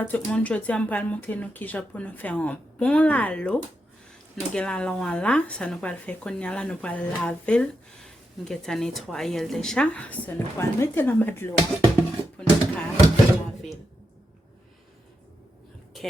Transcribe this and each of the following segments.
Bonsoir tout le monde. Je vais vous montrer nous qui j'ai pour nous faire un bon lalo. Nous avons la là, ça nous va le faire qu'on y a là, nous va laver. Nous allons nettoyer déjà. Ça nous va le mettre dans la l'eau pour nous laver. OK.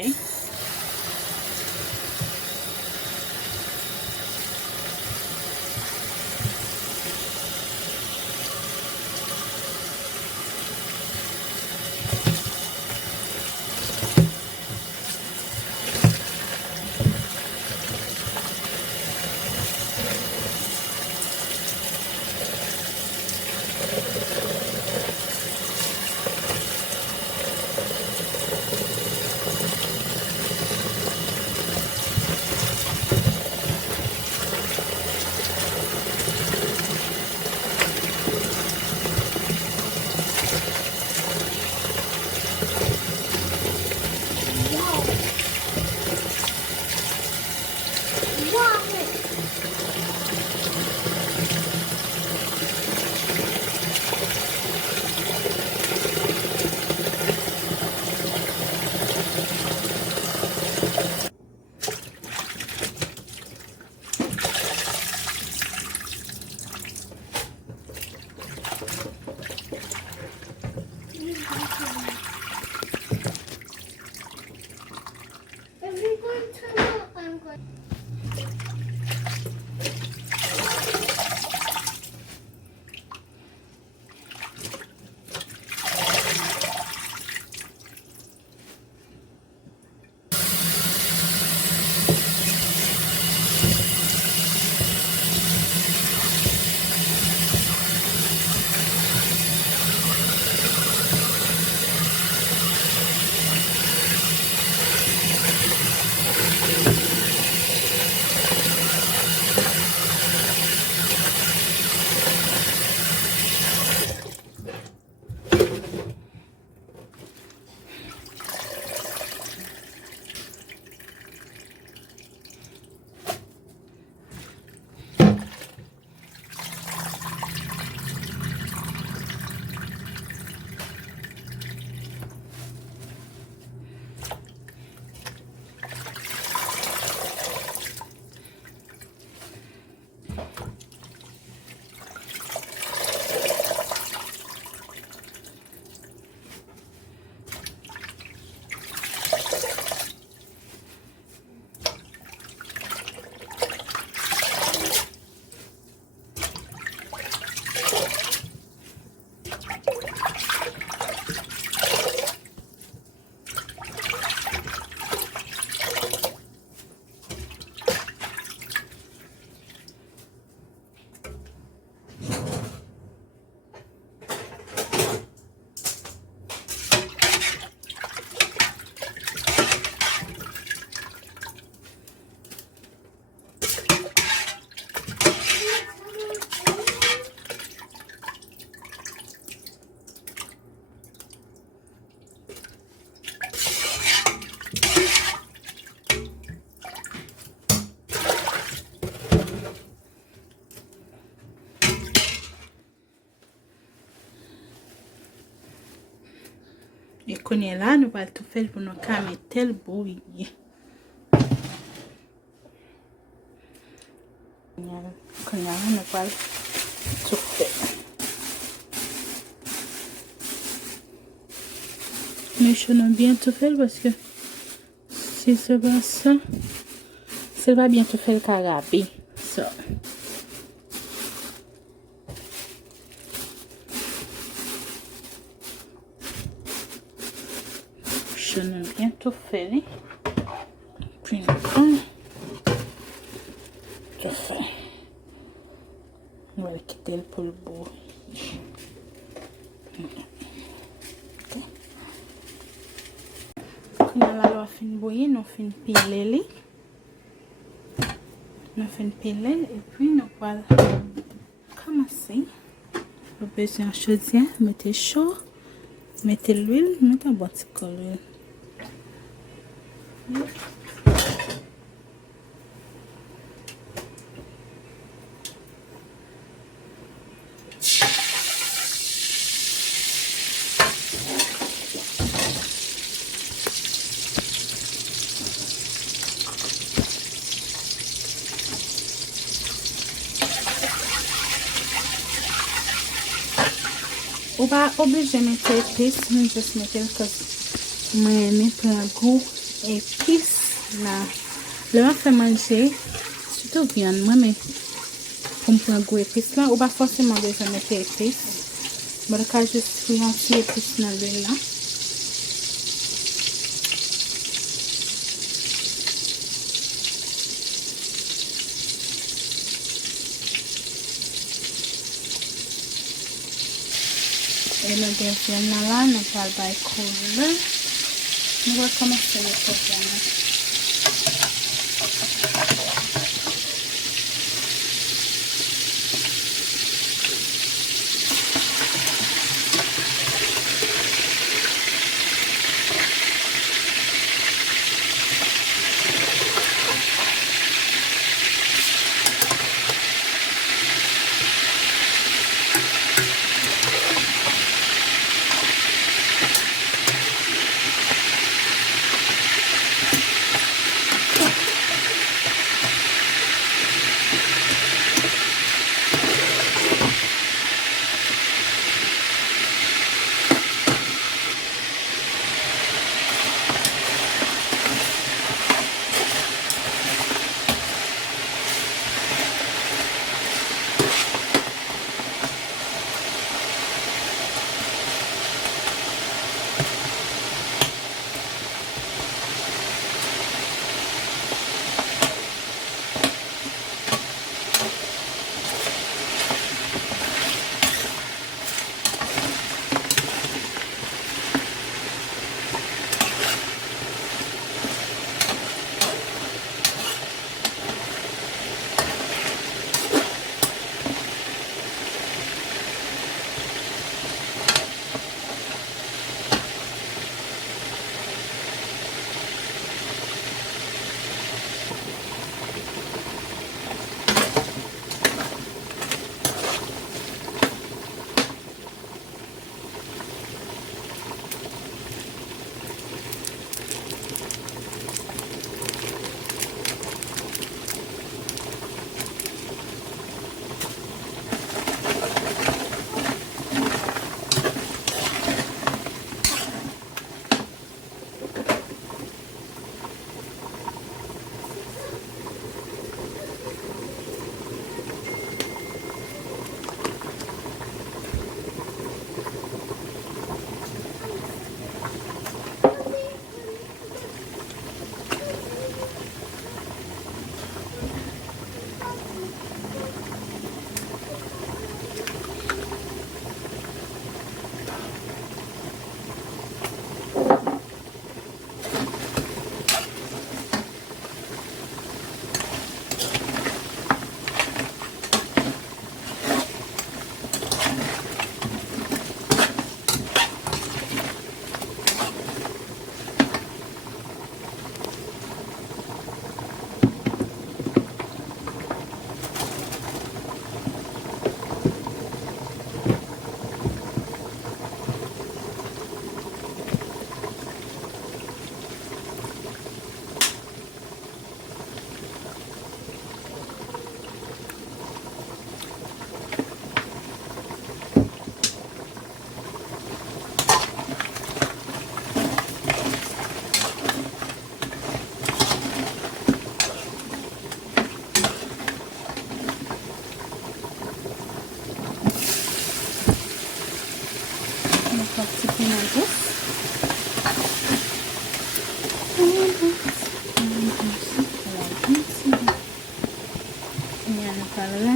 Et qu'on est là, nous allons tout faire pour nous calmer tel bruit. Qu'on est là, nous allons tout faire. Mais je vais bien tout faire parce que si c'est pas ça, ça va bien tout faire le carabé. Ça. Je vais bien tout faire. Puis nous allons tout faire. On va quitter le pour le bout. Quand on a fini bouillir, nous finissons piler. Nous finissons piler et puis nous allons commencer. Vous besoin de chaudière, mettez chaud, mettez l'huile, mettez un petit peu d'huile. Ou pas obligé de mettre épices, mais juste mettre parce que moi j'aime prendre goût épices là. Le fait manger surtout viande moi mais pour prendre goût épices là, ou pas forcément besoin de mettre épices. Mais quand je suis un petit épices dans l'huile là. Et le deuxième là, nous allons pas couler. Nous allons commencer le prochain.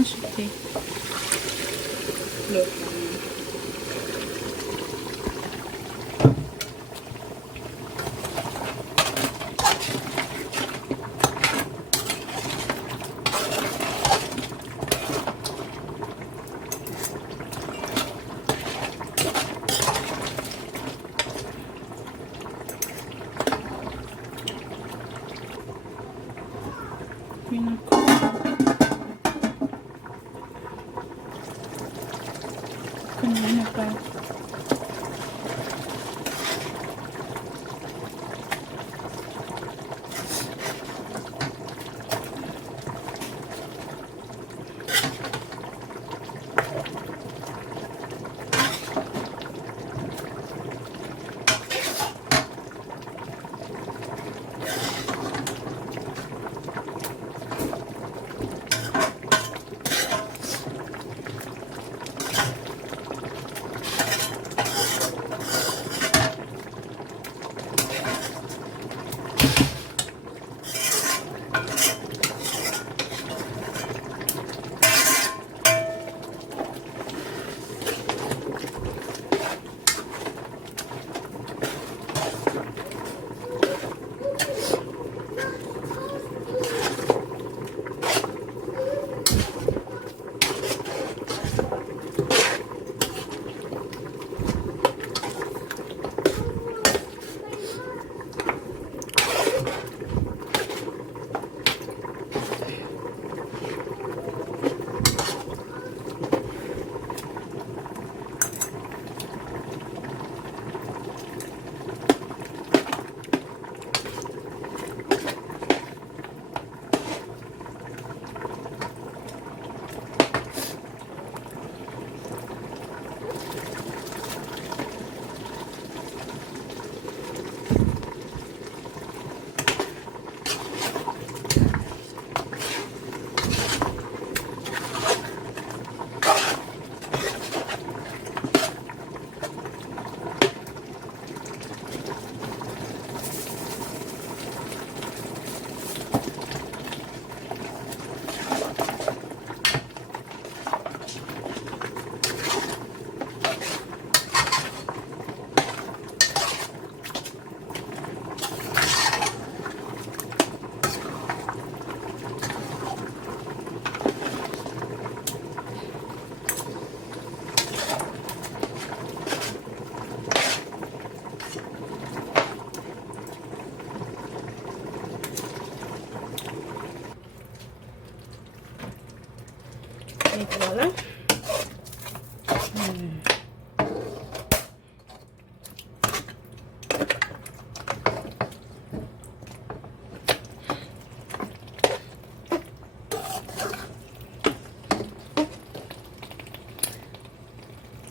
rajouter l'autre. Une combien pas. Voilà.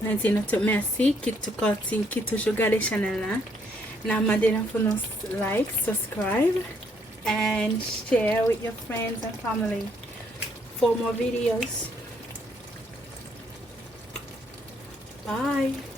Nan di nou tout mersi ki toujou gade chanel la. Nan mande nan pou nou like, subscribe, and share with your friends and family for more videos. Bye.